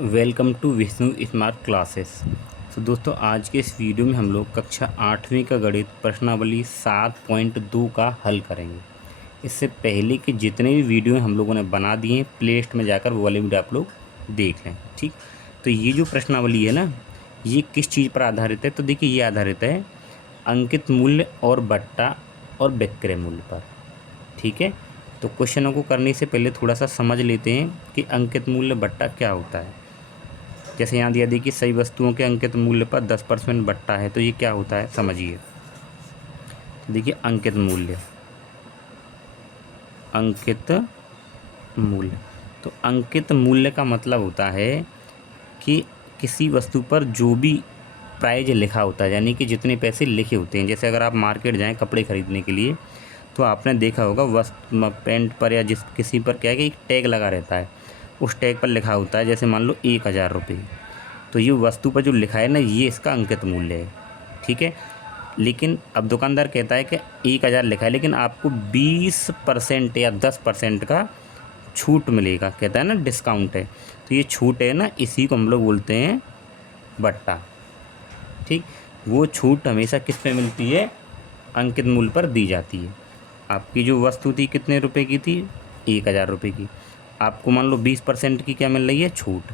Welcome to Vishnu smart classes. तो दोस्तों, आज के इस वीडियो में हम लोग कक्षा 8वीं का गणित प्रश्नावली 7.2 का हल करेंगे। इससे पहले कि जितने भी वीडियो हम लोगों ने बना दिए हैं, प्ले लिस्ट में जाकर वो वाले वीडियो आप लोग देख लें। ठीक, तो ये जो प्रश्नावली है ना, ये किस चीज़ पर आधारित है? तो देखिए, ये आधारित है अंकित मूल्य और बट्टा और विक्रय मूल्य पर। ठीक है, तो क्वेश्चनों को करने से पहले थोड़ा सा समझ लेते हैं कि अंकित मूल्य बट्टा क्या होता है। जैसे यहाँ दिया देखिए, सही वस्तुओं के अंकित मूल्य पर 10% बट्टा है, तो ये क्या होता है समझिए। तो देखिए, अंकित मूल्य, अंकित मूल्य, तो अंकित मूल्य का मतलब होता है कि किसी वस्तु पर जो भी प्राइज लिखा होता है, यानी कि जितने पैसे लिखे होते हैं। जैसे अगर आप मार्केट जाएं कपड़े खरीदने के लिए, तो आपने देखा होगा वस्तु पेंट पर या जिस किसी पर क्या है कि एक टैग लगा रहता है। उस टैग पर लिखा होता है, जैसे मान लो 1000 रुपये। तो ये वस्तु पर जो लिखा है ना, ये इसका अंकित मूल्य है। ठीक है, लेकिन अब दुकानदार कहता है कि 1000 लिखा है, लेकिन आपको 20% या 10% का छूट मिलेगा, कहता है ना डिस्काउंट है। तो ये छूट है ना, इसी को हम लोग बोलते हैं बट्टा। ठीक, वो छूट हमेशा किस पे मिलती है? अंकित मूल्य पर दी जाती है। आपकी जो वस्तु थी कितने रुपए की थी? 1000 रुपये की। आपको मान लो 20% की क्या मिल रही है? छूट।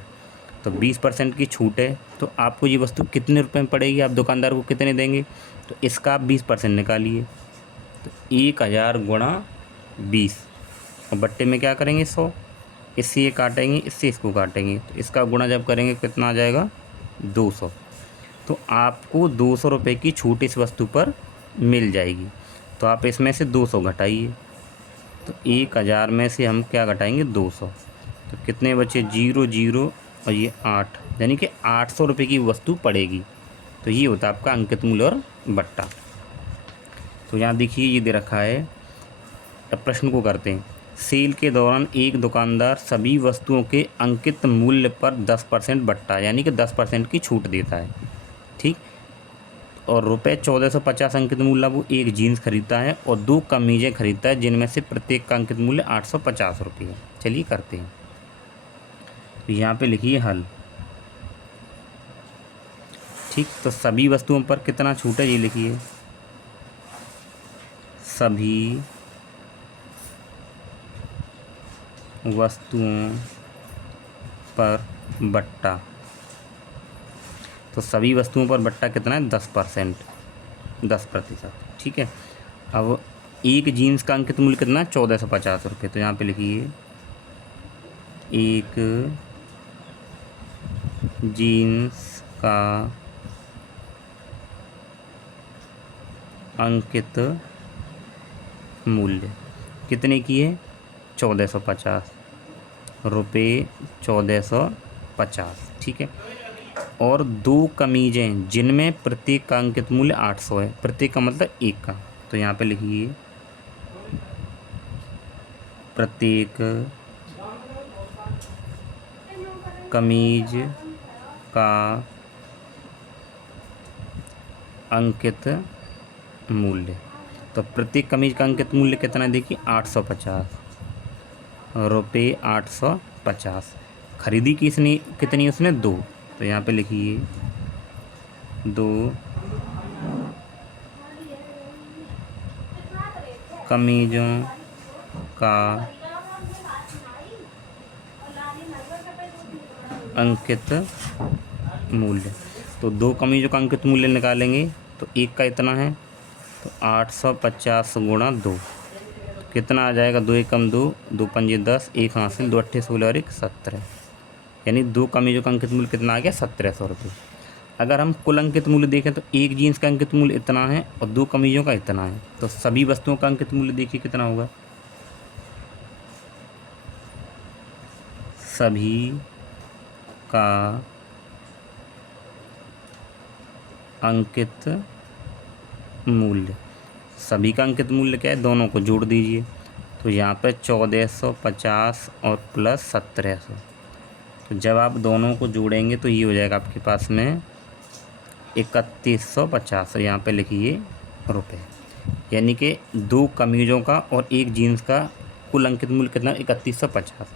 तो 20% की छूट है, तो आपको ये वस्तु कितने रुपए में पड़ेगी? आप दुकानदार को कितने देंगे? तो इसका आप 20% निकालिए। तो 1000 गुणा 20, और बट्टे में क्या करेंगे? 100। इससे ये काटेंगे, इससे इसको काटेंगे, तो इसका गुणा जब करेंगे कितना आ जाएगा? 200। तो आपको 200 रुपये की छूट इस वस्तु पर मिल जाएगी। तो आप इसमें से 200 घटाइए। तो 1000 में से हम क्या घटाएंगे? 200। तो कितने बचे? 0 0 और ये 8, यानी कि 800 रुपये की वस्तु पड़ेगी। तो ये होता है आपका अंकित मूल्य और बट्टा। तो यहाँ देखिए, ये दे रखा है। अब प्रश्न को करते हैं। सेल के दौरान एक दुकानदार सभी वस्तुओं के अंकित मूल्य पर 10% बट्टा, यानी कि 10% की छूट देता है। ठीक, और रुपये 1450 अंकित मूल्य वो एक जीन्स खरीदता है और 2 कमीजें खरीदता है, जिनमें से प्रत्येक का अंकित मूल्य 850 रुपये है। चलिए करते हैं। तो यहाँ पे लिखिए हल। ठीक, तो सभी वस्तुओं पर कितना छूट है ये लिखिए। सभी वस्तुओं पर बट्टा, तो सभी वस्तुओं पर बट्टा कितना है? 10%, 10%। ठीक है, अब एक जीन्स का अंकित मूल्य कितना है? 1450 रुपये। तो यहाँ पे लिखिए, एक जीन्स का अंकित मूल्य कितने की है? 1450 रुपये, 1450। ठीक है, और 2 कमीजें जिनमें प्रत्येक का अंकित मूल्य 800 है। प्रत्येक का मतलब एक का। तो यहाँ पे लिखिए, प्रत्येक कमीज का अंकित मूल्य। तो प्रत्येक कमीज का अंकित मूल्य कितना? देखिए 850 रुपये, 850। खरीदी किसने कितनी? उसने 2। तो यहाँ पे लिखिए 2 कमीजों का अंकित मूल्य। तो 2 कमीजों का अंकित मूल्य निकालेंगे, तो एक का इतना है, तो 850 गुणा 2 कितना आ जाएगा? 2 एकम 2, 2 पंजे 10, एक हासिल, 2 अट्ठे 16 और 1 17, यानी 2 कमीजों का अंकित मूल्य कितना आ गया? 1700 रुपये। अगर हम कुल अंकित मूल्य देखें तो एक जीन्स का अंकित मूल्य इतना है और 2 कमीजों का इतना है। तो सभी वस्तुओं का अंकित मूल्य देखिए कितना होगा। सभी का अंकित मूल्य, सभी का अंकित मूल्य क्या है? दोनों को जोड़ दीजिए। तो यहाँ पर 1450 और प्लस 1700। तो जब आप दोनों को जोड़ेंगे तो ये हो जाएगा आपके पास में 3150। यहाँ पे लिखिए रुपये, यानी कि 2 कमीज़ों का और एक जीन्स का कुल अंकित मूल्य कितना? 3150।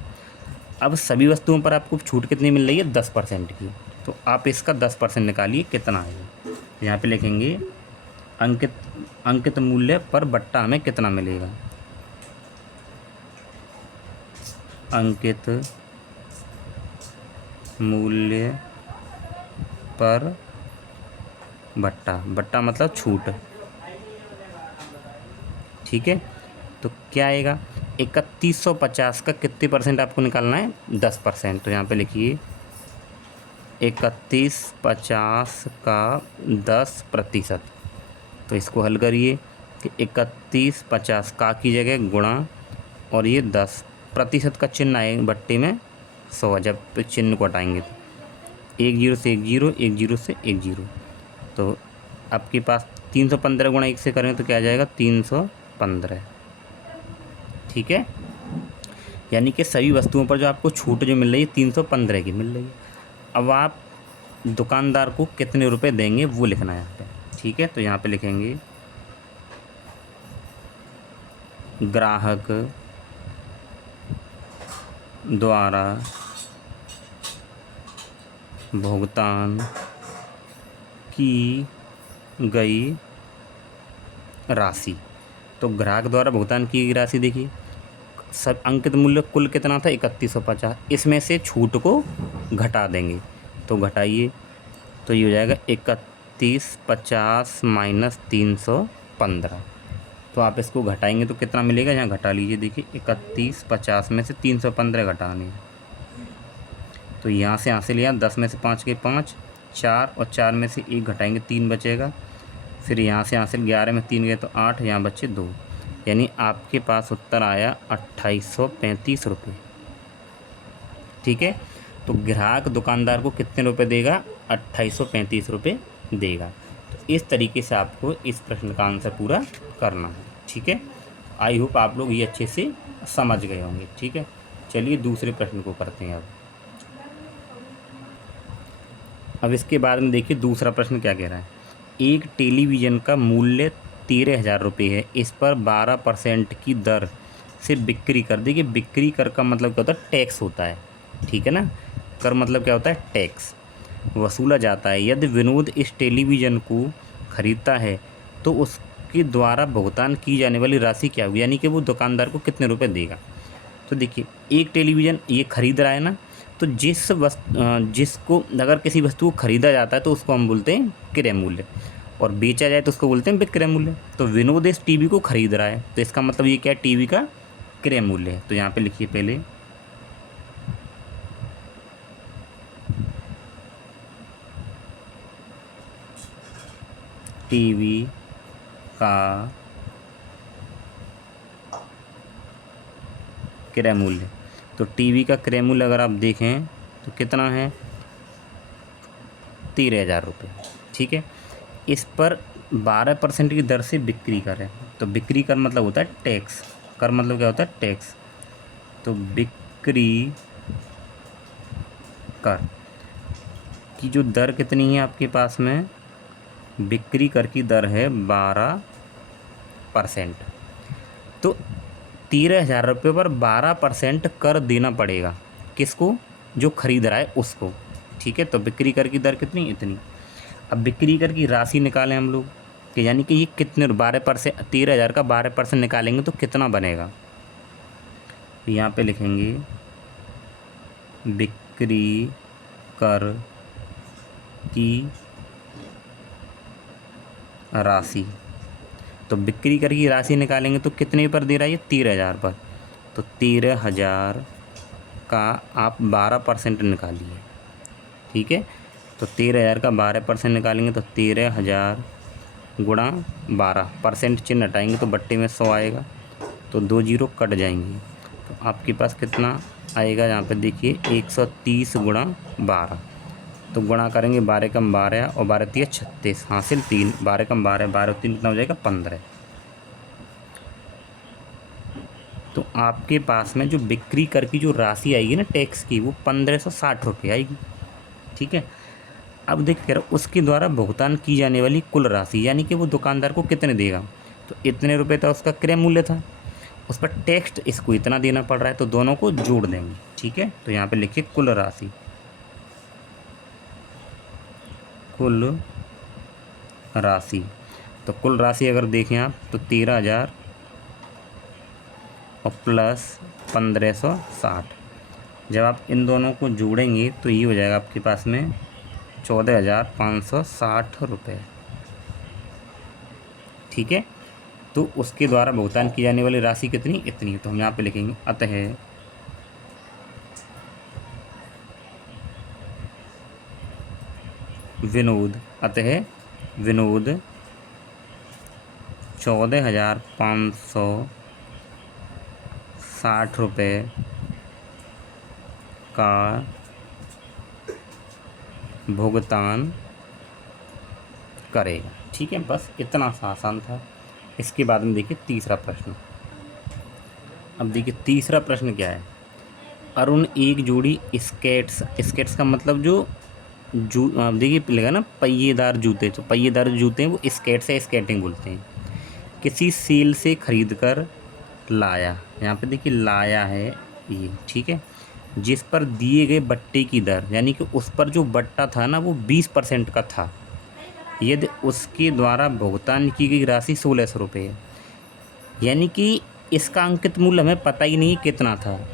अब सभी वस्तुओं पर आपको छूट कितनी मिल रही है? 10% की। तो आप इसका 10% निकालिए कितना आएगा। यहाँ पे लिखेंगे अंकित अंकित मूल्य पर बट्टा हमें कितना मिलेगा। अंकित मूल्य पर बट्टा, बट्टा मतलब छूट, ठीक है। तो क्या आएगा? 3150 का कितने परसेंट आपको निकालना है? 10%। तो यहाँ पे लिखिए 3150 का 10%। तो इसको हल करिए कि 3150 का की जगह गुणा और ये 10 प्रतिशत का चिन्ह आएगा बट्टे में 100, जब चिन्ह को हटाएंगे तो 10 से 10, 10 से 10। तो आपके पास 315 गुणा 1 से करें तो क्या आ जाएगा? 315, ठीक है। यानी कि सभी वस्तुओं पर जो आपको छूट जो मिल रही है 315 की मिल रही है। अब आप दुकानदार को कितने रुपए देंगे वो लिखना है यहाँ पे, ठीक है। तो यहाँ पे लिखेंगे ग्राहक द्वारा भुगतान की गई राशि। तो ग्राहक द्वारा भुगतान की गई राशि देखिए, सब अंकित मूल्य कुल कितना था? 3150। इसमें से छूट को घटा देंगे, तो घटाइए तो ये हो जाएगा 3150 माइनस 315। तो आप इसको घटाएंगे तो कितना मिलेगा? यहाँ घटा लीजिए, देखिए 3150 में से 315 घटाने हैं। तो यहाँ से हासिल लिया 10 में से 5 के 5, 4 और 4 में से 1 घटाएंगे 3 बचेगा। फिर यहाँ से हासिल 11 में 3 गए तो 8, यहाँ बचे 2। यानी आपके पास उत्तर आया 2835 रुपये, ठीक है। तो ग्राहक दुकानदार को कितने रुपए देगा? 2835 रुपये देगा। तो इस तरीके से आपको इस प्रश्न का आंसर पूरा करना है, ठीक है। आई होप आप लोग ये अच्छे से समझ गए होंगे, ठीक है। चलिए दूसरे प्रश्न को करते हैं अब इसके बाद में देखिए दूसरा प्रश्न क्या कह रहा है। एक टेलीविज़न का मूल्य 13,000 रुपये है, इस पर 12% की दर से बिक्री कर। देखिए बिक्री कर का मतलब क्या होता है? टैक्स होता है, ठीक है ना। कर मतलब क्या होता है? टैक्स वसूला जाता है। यदि विनोद इस टेलीविज़न को खरीदता है तो उसके द्वारा भुगतान की जाने वाली राशि क्या होगी? यानी कि वो दुकानदार को कितने रुपए देगा। तो देखिए एक टेलीविज़न ये खरीद रहा है ना, तो जिसको अगर किसी वस्तु को खरीदा जाता है तो उसको हम बोलते हैं क्रय मूल्य, और बेचा जाए तो उसको बोलते हैं विक्रय मूल्य। तो विनोद इस टीवी को खरीद रहा है तो इसका मतलब ये क्या है? टीवी का क्रय मूल्य है। तो यहाँ पे लिखिए पहले टीवी का क्रय मूल्य। तो टीवी का क्रय मूल्य अगर आप देखें तो कितना है? 13,000 रुपये, ठीक है। इस पर 12% की दर से बिक्री कर है। तो बिक्री कर मतलब होता है टैक्स, कर मतलब क्या होता है? टैक्स। तो बिक्री कर की जो दर कितनी है आपके पास में? बिक्री कर की दर है 12%। तो 13,000 रुपये पर 12% कर देना पड़ेगा। किसको? जो खरीद रहा है उसको, ठीक है। तो बिक्री कर की दर कितनी? इतनी। अब बिक्री कर की राशि निकालें हम लोग कि यानी कि ये कितने 12%, 13,000 का 12% निकालेंगे तो कितना बनेगा। यहाँ पे लिखेंगे बिक्री कर की राशि। तो बिक्री कर की राशि निकालेंगे तो कितने पर दे रहा है? ये 13,000 पर। तो 13,000 का आप 12% निकालिए, ठीक है। तो 13,000 का 12% निकालेंगे तो 13,000 गुणा 12%, चिन्ह हटाएंगे तो बट्टे में 100 आएगा, तो 2 जीरो कट जाएंगे। तो आपके पास कितना आएगा? यहाँ पे देखिए 130 गुणा 12। तो गुणा करेंगे 12 कम 12 और 12 3 36, हासिल 3, 12 कम 12, 12 3 कितना हो जाएगा? 15। तो आपके पास में जो बिक्री कर की जो राशि आएगी ना टैक्स की, वो 1560 रुपये आएगी, ठीक है। अब देखिए उसके द्वारा भुगतान की जाने वाली कुल राशि, यानी कि वो दुकानदार को कितने देगा। तो इतने रुपए था उसका क्रय मूल्य था, उस पर टैक्स इसको इतना देना पड़ रहा है, तो दोनों को जोड़ देंगे। ठीक है, तो यहाँ पे लिखिए कुल राशि, कुल राशि। तो कुल राशि अगर देखें आप तो 13,000 और प्लस 1,560। जब आप इन दोनों को जोड़ेंगे तो ये हो जाएगा आपके पास में 14,560 रुपये। ठीक है, तो उसके द्वारा भुगतान की जाने वाली राशि कितनी, इतनी। तो हम यहाँ पे लिखेंगे अतः विनोद, अतः विनोद 14,560 रुपये का भुगतान करेगा। ठीक है, बस इतना सा आसान था। इसके बाद में देखिए तीसरा प्रश्न। अब देखिए तीसरा प्रश्न क्या है। अरुण एक जोड़ी स्केट्स, स्केट्स का मतलब जो देखिए लगा ना पहिएदार जूते, तो पहिएदार जूते हैं वो स्केट्स है, स्केटिंग बोलते हैं, किसी सेल से खरीद कर लाया। यहाँ पे देखिए लाया है ये, ठीक है, जिस पर दिए गए बट्टे की दर, यानी कि उस पर जो बट्टा था ना वो 20% का था, यदि उसके द्वारा भुगतान की गई राशि 1,600 रुपये है। यानी कि इसका अंकित मूल्य हमें पता ही नहीं कितना था,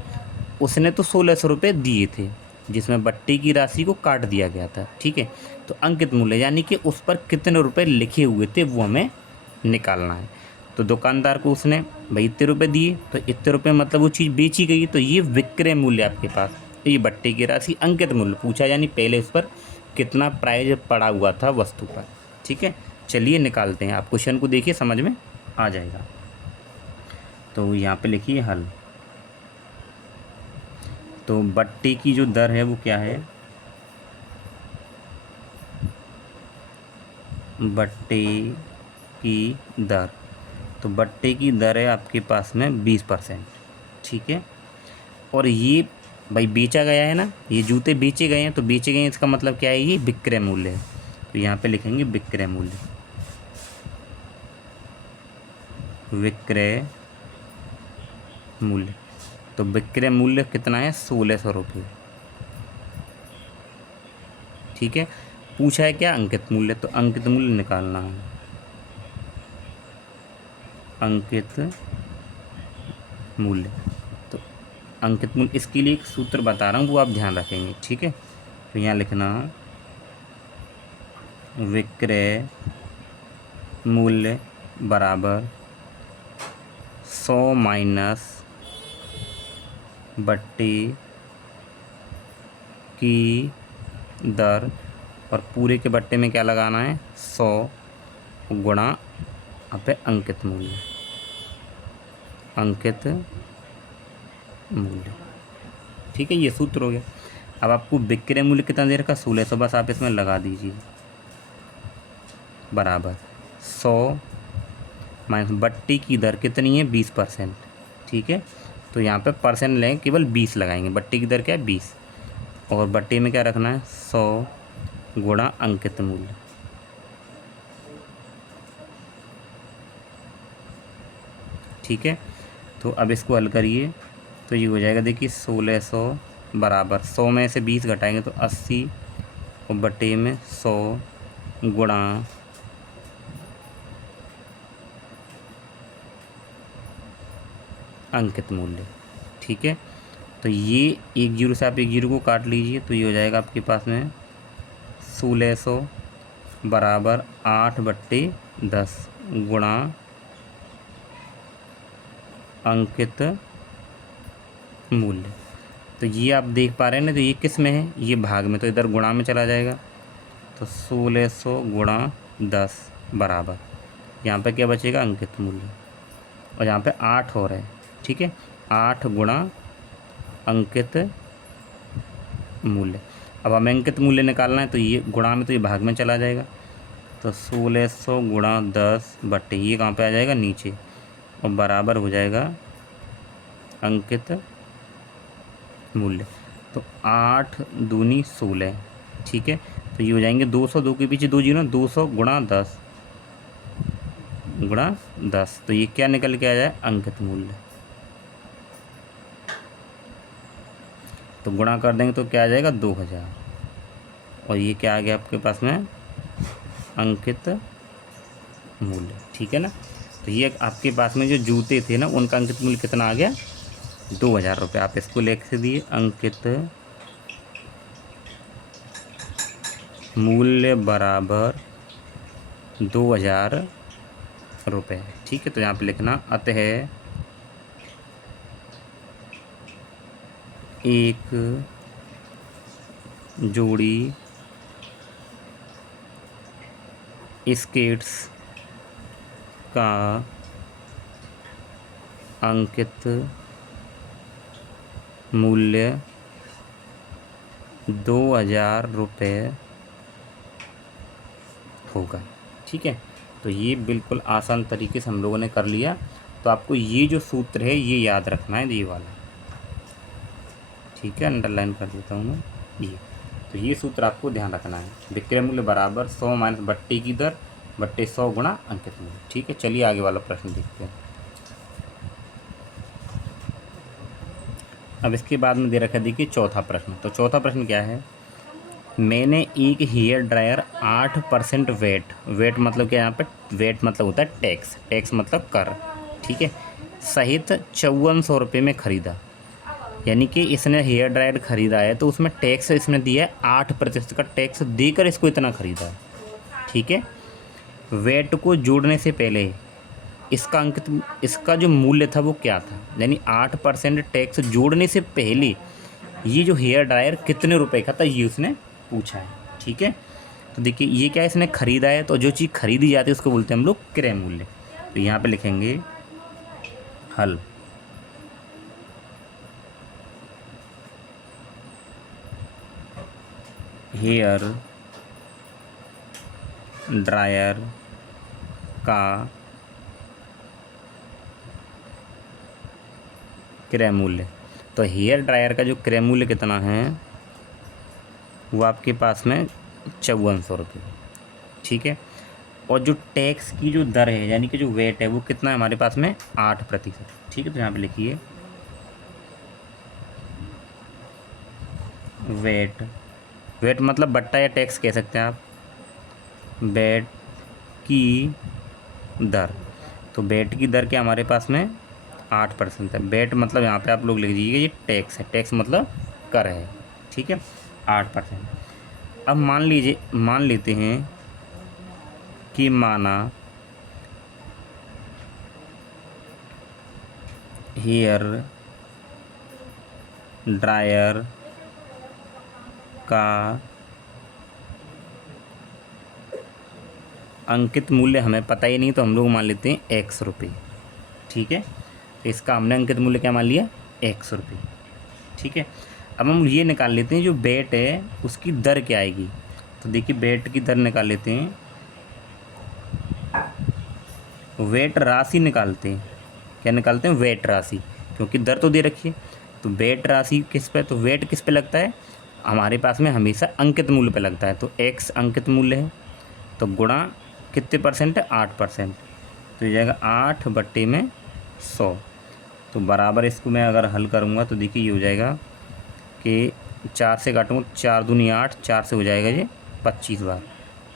उसने तो 1,600 रुपये दिए थे जिसमें बट्टे की राशि को काट दिया गया था। ठीक है, तो अंकित मूल्य यानी कि उस पर कितने रुपए लिखे हुए थे वो हमें निकालना है। तो दुकानदार को उसने भाई इतने रुपये दिए, तो इतने रुपये मतलब वो चीज़ बेची गई, तो ये विक्रय मूल्य आपके पास। तो ये बट्टे की राशि अंकित मूल्य पूछा, यानी पहले उस पर कितना प्राइज पड़ा हुआ था वस्तु पर। ठीक है, चलिए निकालते हैं। आप क्वेश्चन को देखिए, समझ में आ जाएगा। तो यहाँ पे लिखिए हल। तो बट्टे की जो दर है वो क्या है, बट्टे की दर, तो बट्टे की दर है आपके पास में 20%। ठीक है, और ये भाई बेचा गया है ना, ये जूते बेचे गए हैं, तो बेचे गए हैं इसका मतलब क्या है, ये विक्रय मूल्य है। तो यहाँ पे लिखेंगे विक्रय मूल्य, विक्रय मूल्य। तो विक्रय मूल्य कितना है, 1,600 रुपये। ठीक है, पूछा है क्या, अंकित मूल्य, तो अंकित मूल्य निकालना है, अंकित मूल्य। तो अंकित मूल्य, इसके लिए एक सूत्र बता रहा हूँ वो आप ध्यान रखेंगे। ठीक है, तो यहाँ लिखना विक्रय मूल्य बराबर 100 माइनस बट्टे की दर, और पूरे के बट्टे में क्या लगाना है, 100 गुणा पे अंकित मूल्य, अंकित मूल्य। ठीक है, ये सूत्र हो गया। अब आपको विक्रय मूल्य कितना दे रखा, 1,600, बस आप इसमें लगा दीजिए बराबर 100 माइनस बट्टे की दर कितनी है, 20%। ठीक है, तो यहाँ पे परसेंट लें, केवल 20 लगाएंगे, बट्टे की दर क्या है 20, और बट्टे में क्या रखना है 100 गुणा अंकित मूल्य। ठीक है, तो अब इसको हल करिए तो ये हो जाएगा, देखिए 1,600 बराबर 100 में से 20 घटाएंगे तो 80, और बटे में 100 गुणा अंकित मूल्य। ठीक है, तो ये एक जीरो से आप एक जीरो को काट लीजिए, तो ये हो जाएगा आपके पास में 1,600 बराबर 8/10 गुणा अंकित मूल्य। तो ये आप देख पा रहे हैं ना, तो ये किस में है, ये भाग में, तो इधर गुणा में चला जाएगा। तो 1,600 गुणा 10 बराबर, यहाँ पे क्या बचेगा, अंकित मूल्य, और यहाँ पे 8 हो रहा है। ठीक है, 8 गुणा अंकित मूल्य। अब हमें अंकित मूल्य निकालना है, तो ये गुणा में, तो ये भाग में चला जाएगा। तो 1,600 गुणा 10 बट्टे, ये कहाँ पे आ जाएगा, नीचे, और बराबर हो जाएगा अंकित मूल्य। तो 8 दूनी 16। ठीक है, तो ये हो जाएंगे 200, 2 के पीछे 2 जीरो, 200 गुणा 10 गुणा 10, तो ये क्या निकल के आ जाए, अंकित मूल्य। तो गुणा कर देंगे तो क्या आ जाएगा 2000, और ये क्या आ गया आपके पास में अंकित मूल्य। ठीक है ना। तो ये आपके पास में जो जूते थे ना उनका अंकित मूल्य कितना आ गया 2000 रुपये। आप इसको लिख दिए अंकित मूल्य बराबर 2000 रुपये। ठीक है, तो यहाँ पे लिखना अतः एक जोड़ी स्केट्स का अंकित मूल्य 2000 रुपये होगा। ठीक है, तो ये बिल्कुल आसान तरीके से हम लोगों ने कर लिया। तो आपको ये जो सूत्र है ये याद रखना है, ये वाला। ठीक है, अंडरलाइन कर देता हूँ मैं ये। तो ये सूत्र आपको ध्यान रखना है, विक्रय मूल्य बराबर 100 माइनस बट्टे की दर बट्टे 100 गुणा अंकित मूल्य। ठीक है, चलिए आगे वाला प्रश्न देखते हैं। अब इसके बाद में दे रखा है, देखिए चौथा प्रश्न। तो चौथा प्रश्न क्या है, मैंने एक हेयर ड्रायर 8% वेट मतलब क्या, यहाँ पे वेट मतलब होता है टैक्स, टैक्स मतलब कर। ठीक है, सहित 5400 रुपये में ख़रीदा। यानी कि इसने हेयर ड्रायर ख़रीदा है तो उसमें टैक्स इसने दिया है 8% का टैक्स देकर इसको इतना ख़रीदा है। ठीक है, वेट को जोड़ने से पहले इसका अंकित, इसका जो मूल्य था वो क्या था, यानी 8% टैक्स जोड़ने से पहले ये जो हेयर ड्रायर कितने रुपए का था ये उसने पूछा है। ठीक है, तो देखिए ये क्या है, इसने ख़रीदा है, तो जो चीज़ खरीदी जाती है उसको बोलते हैं हम लोग क्रय मूल्य। तो यहाँ पे लिखेंगे हल। हेयर ड्रायर का क्रय मूल्य। तो हेयर ड्रायर का जो क्रय मूल्य कितना है वो आपके पास में 5400 रुपये। ठीक है, और जो टैक्स की जो दर है यानी कि जो वेट है वो कितना है हमारे पास में 8%। ठीक है, तो यहाँ पे लिखिए वेट, वेट मतलब बट्टा या टैक्स कह सकते हैं आप, वेट की दर। तो वेट की दर क्या हमारे पास में 8% है। वेट मतलब यहाँ पे आप लोग लिख दीजिए ये टैक्स है, टैक्स मतलब कर है। ठीक है, 8%। अब मान लेते हैं कि माना हेयर ड्रायर का अंकित मूल्य हमें पता ही नहीं, तो हम लोग मान लेते हैं 100 रुपये। ठीक है, तो इसका हमने अंकित मूल्य क्या मान लिया 100 रुपये। ठीक है, अब हम ये निकाल लेते हैं जो वेट है उसकी दर क्या आएगी। तो देखिए वेट की दर निकाल लेते हैं, वेट राशि निकालते हैं। क्या निकालते हैं, वेट राशि, क्योंकि दर तो दे रखी है। तो वेट राशि किस पे, तो वेट किस पे लगता है हमारे पास में हमेशा अंकित मूल्य पे लगता है। तो x अंकित मूल्य है, तो गुणा कितने परसेंट है 8%, तो ये जाएगा 8/100। तो बराबर इसको मैं अगर हल करूँगा तो देखिए ये हो जाएगा कि 4 से काटूँगा, 4 दूनी 8, 4 से हो जाएगा ये 25 बार,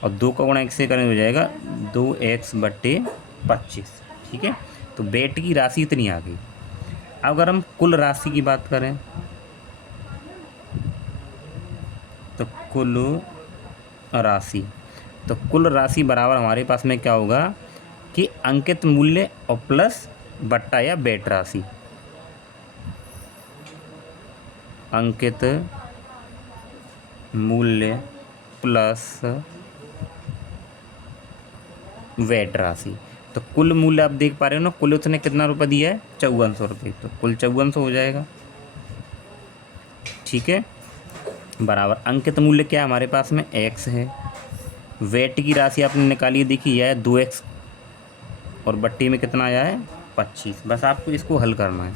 और 2 का गुणा 1 से करेंगे हो जाएगा 2x/25। ठीक है, तो वेट की राशि इतनी आ गई। अब अगर हम कुल राशि की बात करें तो कुल राशि बराबर हमारे पास में क्या होगा कि अंकित मूल्य और प्लस बट्टा या वेट राशि। अंकित मूल्य प्लस वेट राशि। तो कुल मूल्य आप देख पा रहे हो ना, कुल उसने कितना रुपये दिया है 5400 रुपये, तो कुल 5400 हो जाएगा। ठीक है, बराबर अंकित मूल्य क्या है हमारे पास में x है, वेट की राशि आपने निकाली है, देखिए यह है 2x, और बट्टी में कितना आया है 25। बस आपको इसको हल करना है,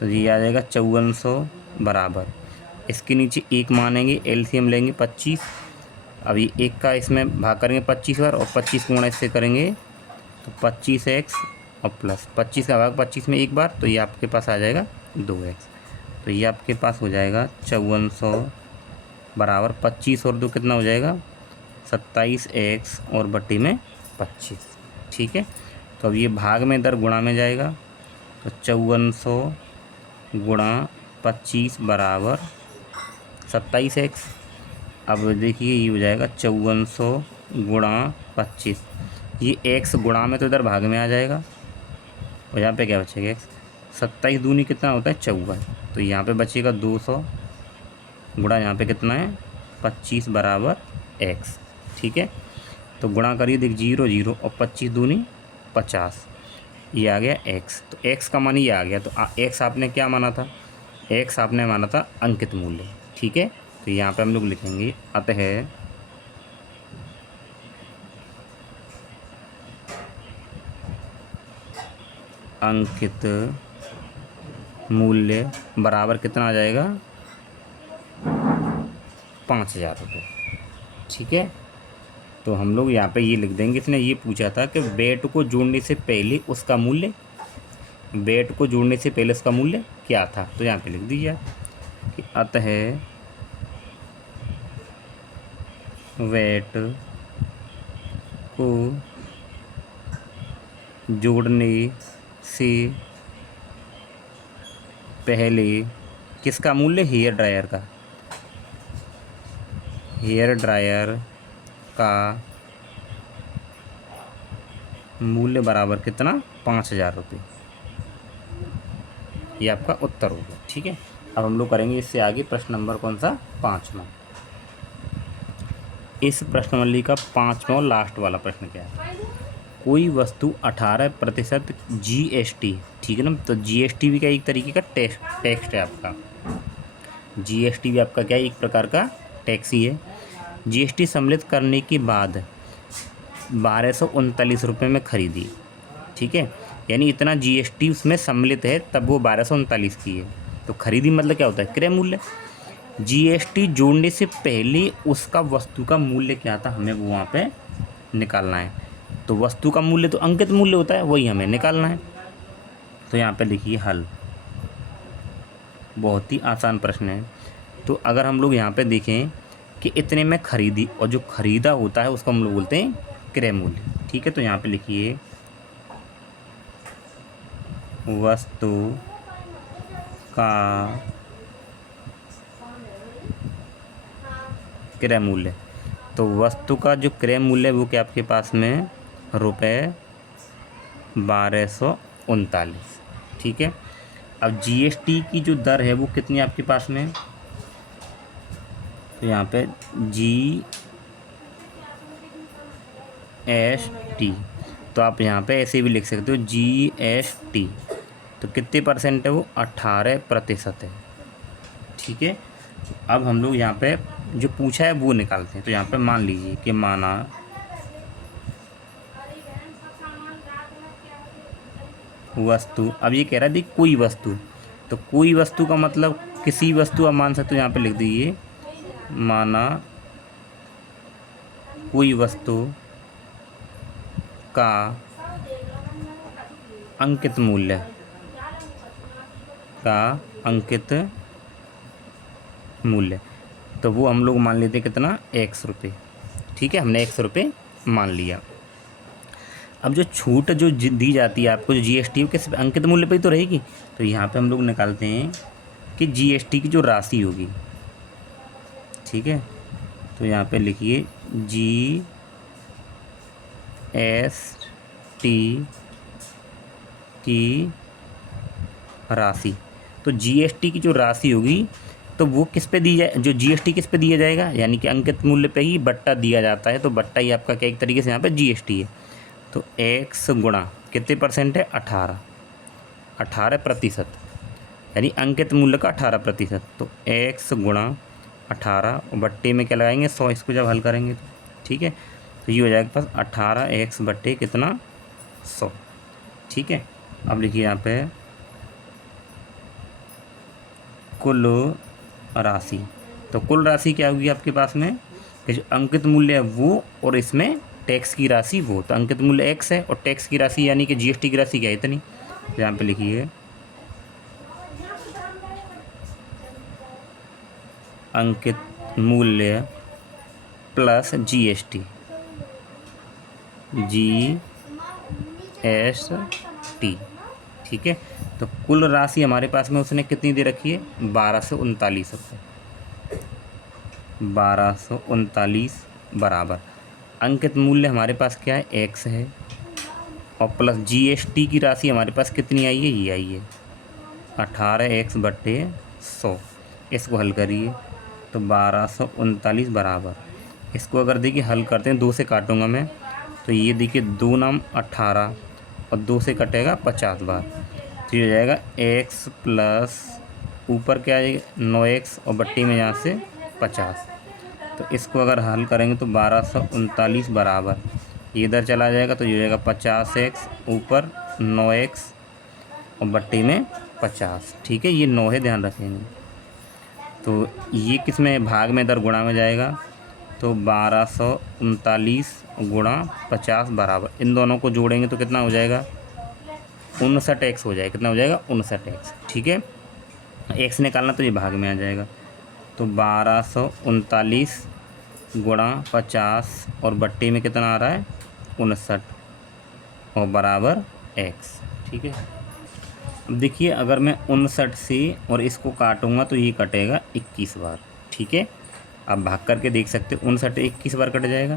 तो ये आ जाएगा 5400 बराबर, इसके नीचे 1 मानेंगे, एलसीएम लेंगे 25। अभी 1 का इसमें भाग करेंगे 25 बार, और 25 गुणा इससे करेंगे तो 25x और प्लस 25 का भाग 25 में 1 बार, तो ये आपके पास आ जाएगा 2x। तो ये आपके पास हो जाएगा 5400 बराबर 25 और 2 कितना हो जाएगा 27x और बट्टी में 25। ठीक है, तो अब ये भाग में इधर गुणा में जाएगा, तो 5400 गुणा 25 बराबर 27x। अब देखिए ये हो जाएगा 5400 गुणा 25, ये x गुणा में तो इधर भाग में आ जाएगा और यहाँ पे क्या बचेगा x। 27 दूनी कितना होता है 54, तो यहाँ पे बचेगा 200 गुणा यहाँ पे कितना है 25 बराबर x। ठीक है, तो गुणा करिए, देख 0 0 और 25 दूनी 50, ये आ गया x। तो x का मान ये आ गया। तो x आपने क्या माना था, x आपने माना था अंकित मूल्य। ठीक है, तो यहाँ पे हम लोग लिखेंगे अतः अंकित मूल्य बराबर कितना आ जाएगा 5000 रुपये। ठीक है, तो हम लोग यहाँ पे ये लिख देंगे, इसने ये पूछा था कि बेट को जोड़ने से पहले उसका मूल्य, बेट को जोड़ने से पहले उसका मूल्य क्या था, तो यहाँ पे लिख दीजिए कि अतः वेट को जोड़ने से पहले किसका मूल्य, हेयर ड्रायर का, हेयर ड्रायर का मूल्य बराबर कितना 5000 रुपये। ये आपका उत्तर होगा। ठीक है, अब हम लोग करेंगे इससे आगे प्रश्न नंबर कौन सा 5वां। इस प्रश्नावली का 5वां लास्ट वाला प्रश्न क्या है, कोई वस्तु 18% GST, ठीक है ना, तो GST भी क्या एक तरीके का टैक्स है आपका, GST भी आपका क्या एक प्रकार का टैक्स ही है। GST सम्मिलित करने के बाद 1239 रुपये में खरीदी। ठीक है, यानी इतना GST उसमें सम्मिलित है तब वो 1239 की है। तो खरीदी मतलब क्या होता है क्रय मूल्य। GST जोड़ने से पहले उसका वस्तु का मूल्य क्या था हमें वो वहाँ पे निकालना है। तो वस्तु का मूल्य तो अंकित मूल्य होता है, वही हमें निकालना है। तो यहाँ पे लिखिए हल, बहुत ही आसान प्रश्न है। तो अगर हम लोग यहाँ पे देखें कि इतने में खरीदी, और जो खरीदा होता है उसको हम लोग बोलते हैं क्रय मूल्य। ठीक है, तो यहाँ पे लिखिए वस्तु का क्रय मूल्य। तो वस्तु का जो क्रय मूल्य वो क्या आपके पास में ₹1239। ठीक है, अब GST की जो दर है वो कितनी आपके पास में, तो यहाँ पे GST, तो आप यहाँ पे ऐसे भी लिख सकते हो GST, तो कितने परसेंट है वो 18% है। ठीक है, अब हम लोग यहाँ पे जो पूछा है वो निकालते हैं। तो यहाँ पे मान लीजिए कि माना वस्तु, अब ये कह रहा है देख कोई वस्तु, तो कोई वस्तु का मतलब किसी वस्तु आप मान सकते हो, यहाँ पे लिख दीजिए माना कोई वस्तु का अंकित मूल्य, का अंकित मूल्य, तो वो हम लोग मान लेते कितना X रुपये। ठीक है, हमने X रुपये मान लिया। अब जो छूट जो दी जाती है आपको, जो GST किस अंकित मूल्य पर ही तो रहेगी। तो यहाँ पे हम लोग निकालते हैं कि GST की जो राशि होगी। ठीक है, तो यहाँ पे लिखिए GST की राशि। तो GST की जो राशि होगी तो वो किस पे दी जाए, जो GST किस पे दिया जाएगा, यानी कि अंकित मूल्य पे ही बट्टा दिया जाता है। तो बट्टा ही आपका क्या एक तरीके से यहाँ पे GST है। तो X गुणा कितने परसेंट है 18%, यानी अंकित मूल्य का 18%। तो X गुणा 18 और बट्टे में क्या लगाएंगे 100, इसको जब हल करेंगे तो ठीक है, तो ये हो जाएगा पास 18x बट्टे कितना 100। ठीक है, अब लिखिए यहाँ पे कुल राशि। तो कुल राशि क्या होगी आपके पास में कि जो अंकित मूल्य है वो और इसमें टैक्स की राशि वो। तो अंकित मूल्य X है और टैक्स की राशि यानी कि GST की राशि क्या है इतनी। यहाँ पे लिखिए अंकित मूल्य प्लस GST, ठीक है। तो कुल राशि हमारे पास में उसने कितनी दे रखी है, 1239 रुपये, 1239 बराबर अंकित मूल्य हमारे पास क्या है, x है, और प्लस GST की राशि हमारे पास कितनी आई है, ये आई है 18x/100। इसको हल करिए तो 1239 बराबर, इसको अगर देखिए हल करते हैं, 2 से काटूंगा मैं, तो ये देखिए 2 नाम 18 और 2 से कटेगा 50 बार, तो ये हो जाएगा x प्लस ऊपर क्या आएगा 9x और बट्टी में यहाँ से 50। तो इसको अगर हल करेंगे तो 1239 बराबर ये इधर चला जाएगा, तो ये हो जाएगा 50x ऊपर 9x और बट्टी में 50, ठीक है। ये 9 है, ध्यान रखेंगे। तो ये किस में भाग में, इधर गुणा में जाएगा, तो 1239 गुणा 50 बराबर, इन दोनों को जोड़ेंगे तो कितना हो जाएगा, 59x हो जाएगा। कितना हो जाएगा, 59x, ठीक है। x निकालना तो ये भाग में आ जाएगा, तो 1239 गुणा 50 और बट्टी में कितना आ रहा है, 59 और बराबर x, ठीक है। अब देखिए अगर मैं 59 से और इसको काटूंगा तो ये कटेगा 21 बार, ठीक है। आप भाग करके देख सकते हो, 59 21 बार कट जाएगा,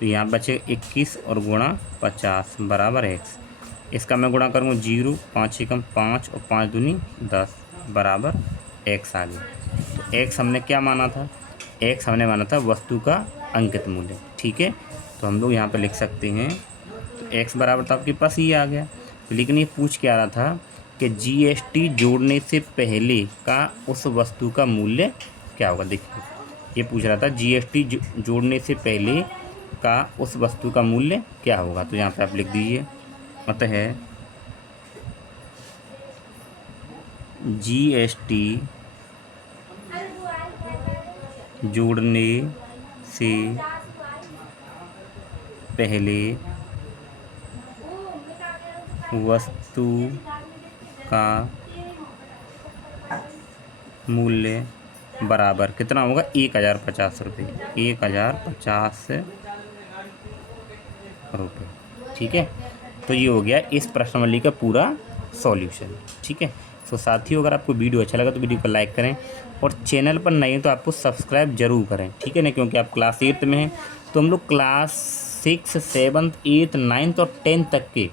तो यहाँ बचेगा 21 और गुणा 50 बराबर x। इसका मैं गुणा करूँगा 0, 5 एकम 5 और 5 दूनी 10 बराबर x आ गया। तो x हमने क्या माना था, x हमने माना था वस्तु का अंकित मूल्य, ठीक है। तो हम लोग यहाँ पर लिख सकते हैं, तो x बराबर तो आपके पास ये आ गया। लेकिन ये पूछ क्या रहा था कि GST जोड़ने से पहले का उस वस्तु का मूल्य क्या होगा। देखिए ये पूछ रहा था GST जोड़ने से पहले का उस वस्तु का मूल्य क्या होगा, तो यहाँ पे आप लिख दीजिए, अतः GST जोड़ने से पहले वस्तु का मूल्य बराबर कितना होगा, 1050 रुपये, 1050 रुपये, ठीक है। तो ये हो गया इस प्रश्नावली का पूरा सॉल्यूशन, ठीक है। तो साथियों अगर आपको वीडियो अच्छा लगा तो वीडियो को लाइक करें, और चैनल पर नए हैं तो आपको सब्सक्राइब जरूर करें, ठीक है ना, क्योंकि आप क्लास 8 में हैं, तो हम लोग क्लास 6, 7, 8, 9 और 10 तक के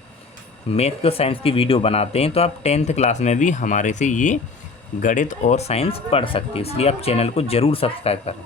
मैथ और साइंस की वीडियो बनाते हैं। तो आप 10th क्लास में भी हमारे से ये गणित और साइंस पढ़ सकते हैं, इसलिए आप चैनल को ज़रूर सब्सक्राइब करें।